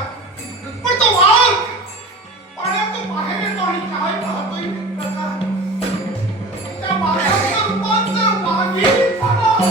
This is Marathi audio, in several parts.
का? पण तो वाघ पाण्यातून बाहेर येतो आणि काय पाहतोय मित्राचा? त्या वाघाचं रूपांतर वाघिणीत झालं.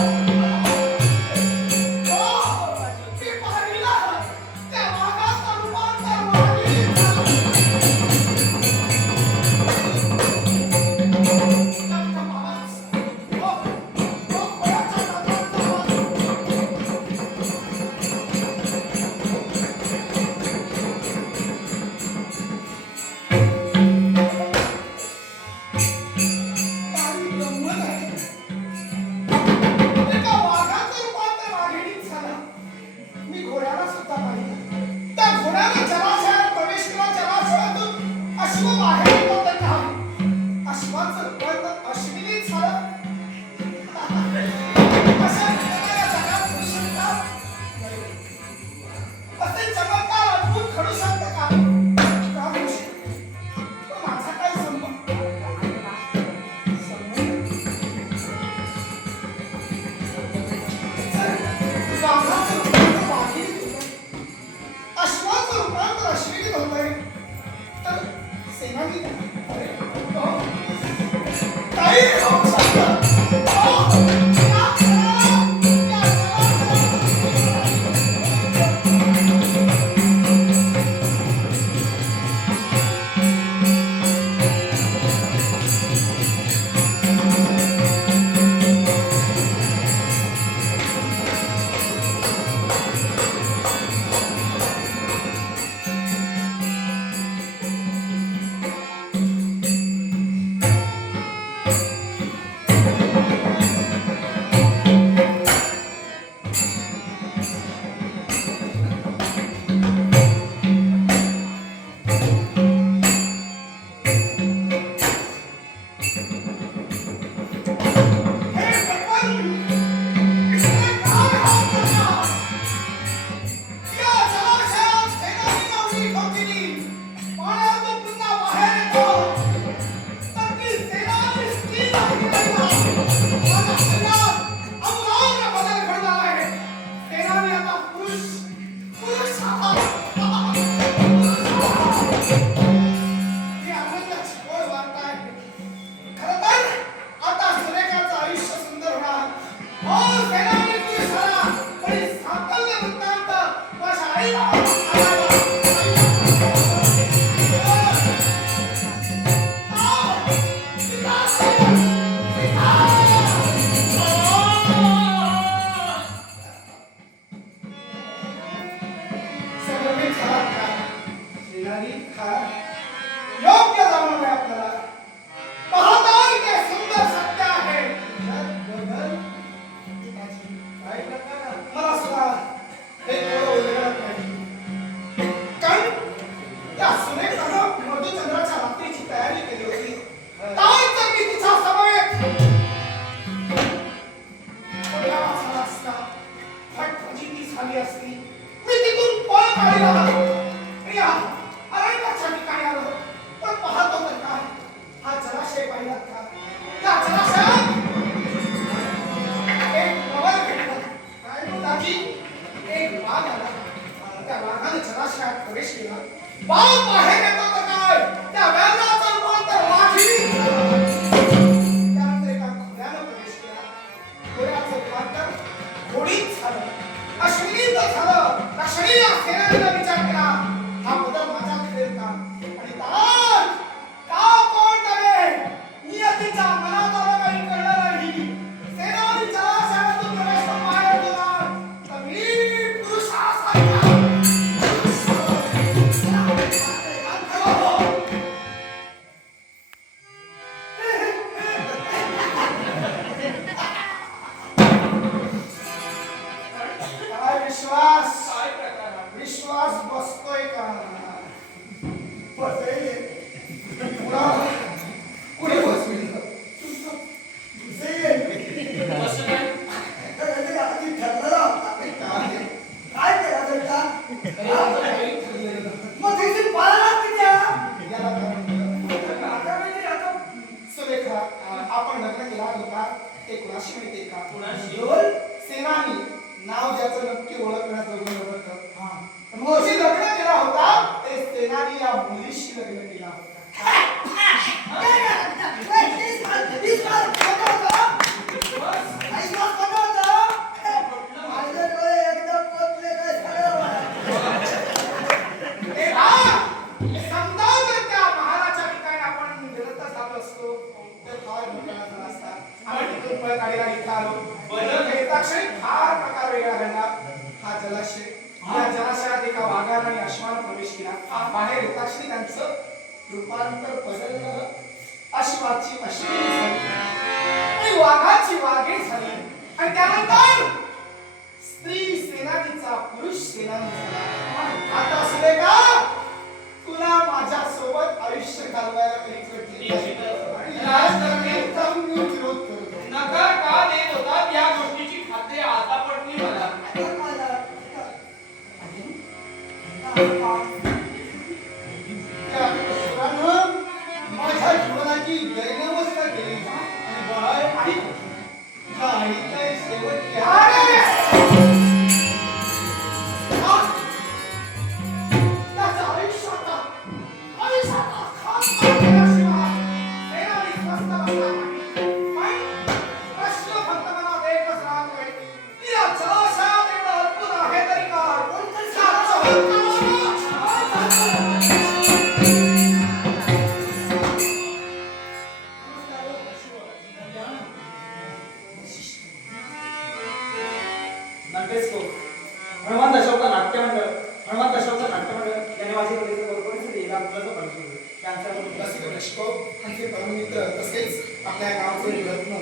आपण लग्न केला होता ते कुणाशी माहितीये का? सेनानी नाव ज्याचं नक्की ओळखण्यात वगैरे होतं. मोशी लग्न केला त्या क्षणी फार प्रकार वेगळा घडला. हा जलाशय, या जलाशयात एका वाघाने आणि अश्वाने प्रवेश केला. बाहेर येताच त्यांचं रूपांतर बदललं. अश्वाची अश्विनी झाली आणि वाघाची वाघे झाली आणि त्यानंतर स्त्री सेनानीचा पुरुष सेनानी झाला. आता असले का तुला माझ्या सोबत आयुष्य घालवायला कधी विरोध करतो. नकार का देत होता या गोष्टीची खात्री आता पडली मला. माझ्या जीवनाची दैनवस्था केली आणि बाळ आईचा शेवट आपल्या गावचे रत्न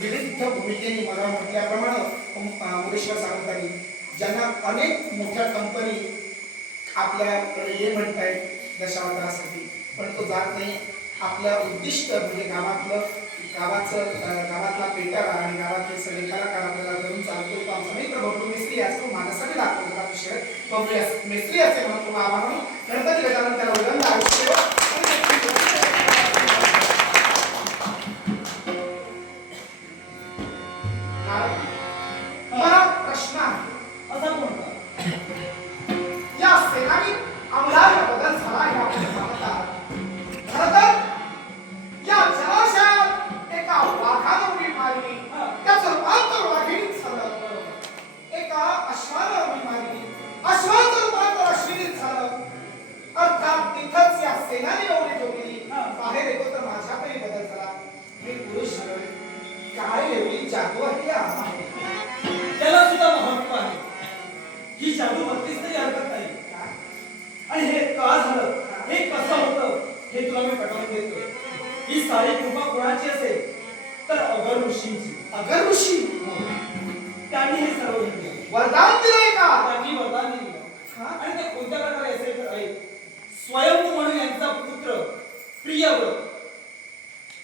विविध भूमिकेने मला म्हटल्याप्रमाणे मुरेश्वर सावंतांनी ज्यांना अनेक मोठ्या कंपनी आपल्याकडे ये म्हणतायत दशावतारासाठी, पण तो जात नाही. आपलं उद्दिष्ट म्हणजे गावातला पेटारा आणि गावातले सगळे कलाकार आपल्याला धरून चालतो. तो आमचा मित्र बबलू मेस्त्री असतो. माझ्यासाठी लागतो होता विषय बबलू मेस्त्री असे म्हणतो. आम्हाला गणपती गजानन त्याला उदंड आयुष्य. मला प्रश्न आहे असा कोणता या सेनानी आमदार बदल झाला हे आपण पाहतात. खरं तर या जलाशयात एका वाघानं उडी मारली, त्याचं रूपांतर वाघिणीत झालं. एका अश्वानं उडी मारली, अश्वाचं रूपांतर अश्विनीत झालं. अर्थात तिथंच या सेनानी उडी ठोकली. बाहेर येतो तर माझ्यातही बदल झाला. मी पुरुष झालो. काय एवढी जादू आहे या त्याला सुद्धा महत्व आहे. ही जादू बत्तीस तरी हरकत नाही. आणि हे का झालं, हे कसं होतं हे तुला मी पटवून देतो. ही सारी कृपा कोणाची असेल तर अगर ऋषींची. अगर ऋषी त्यांनी हे सर्व घडले. वरदान दिलंय का? त्यांनी वरदान दिलं. आणि ते कोणत्या प्रकारे असेल तर ऐक. स्वयंभू म्हणून यांचा पुत्र प्रियव्रत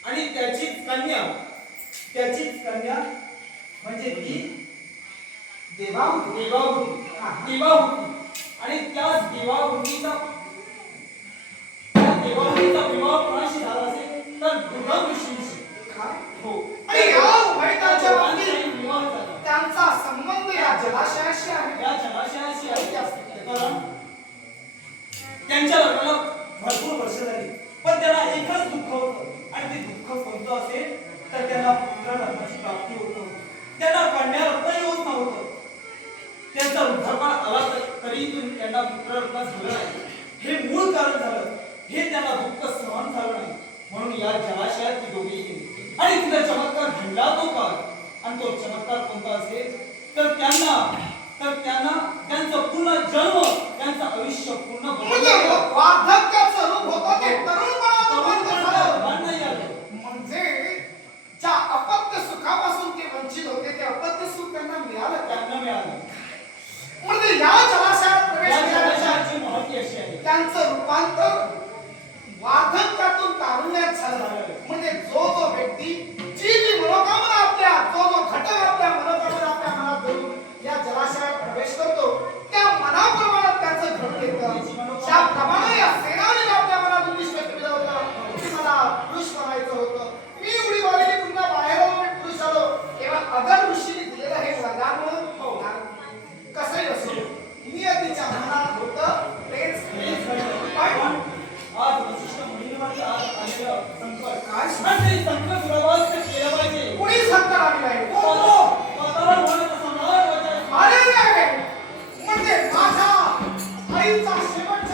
आणि त्याचीच कन्या म्हणजे ती देवाहुती आणि त्याच देवाहुतीचा विवाह कोणाशी झाला असेल तर दुर्गम ऋषींशी. हो. आणि या उभयताच्या बाबतीत विवाह झाला. त्यांचा संबंध या जलाशयाशी आहे. या जलाशयाशी आहे. कारण त्यांच्या लग्नाला भरपूर वर्ष झाली, पण त्यांना एकच दुःख होतं आणि ते दुःख कोणतं असेल तर त्यांना पुत्ररत्नाची प्राप्ती होत नव्हती. त्यांना कन्यारत्नही होत नव्हतं. त्यांचा वृद्धापकाळ आला तरी त्यांना पुत्ररत्न झालं नाही. हे मूळ कारण झालं. हे त्यांना दुःख सहन झालं नाही. म्हणून या जलाशयात ती दोघे गेली आणि तिचा चमत्कार घडला तो काळ. आणि तो चमत्कार कोणता असेल तर त्यांना त्यांचा पूर्ण जन्म, त्यांचं आयुष्य पूर्ण वार्धक्याचं रूप होतं ते म्हणजे ज्या अपत्य सुखापासून ते वंचित होते ते अपत्य सुख त्यांना मिळालं. म्हणजे या जलाशयात प्रवेश केल्याची महती अशी आहे. त्यांचं रूपांतर वार्धक्यातून तारुण्यात झालं. म्हणजे जो व्यक्ती जी मनोकामना जो घटक आपल्या मनोकामना आपल्या मनात धरून या जलाशयात प्रवेश करतो त्या मनाप्रमाणे त्याचं घडून येतं. त्याप्रमाणे या सेनानीने आपल्या मनात उद्दिष्ट केलं होतं की मला पुरुष बनायचं होतं. मी उडी मारली, पुन्हा बाहेर आलो, मी पुरुष झालो. तेव्हा अगर ऋषीने दिलेलं हे वरदान म्हणून कसंही असो नियतीच्या मनात होतं तेच पण आज वशिष्ठ मुनींवरती आज आलेलं संकट काय ते संकट दुरावस्त केलं पाहिजे. कोणी संकट आली नाही. वातावरण होण्याचं सम्राट अरे म्हणजे माझ्या आईचा शेवट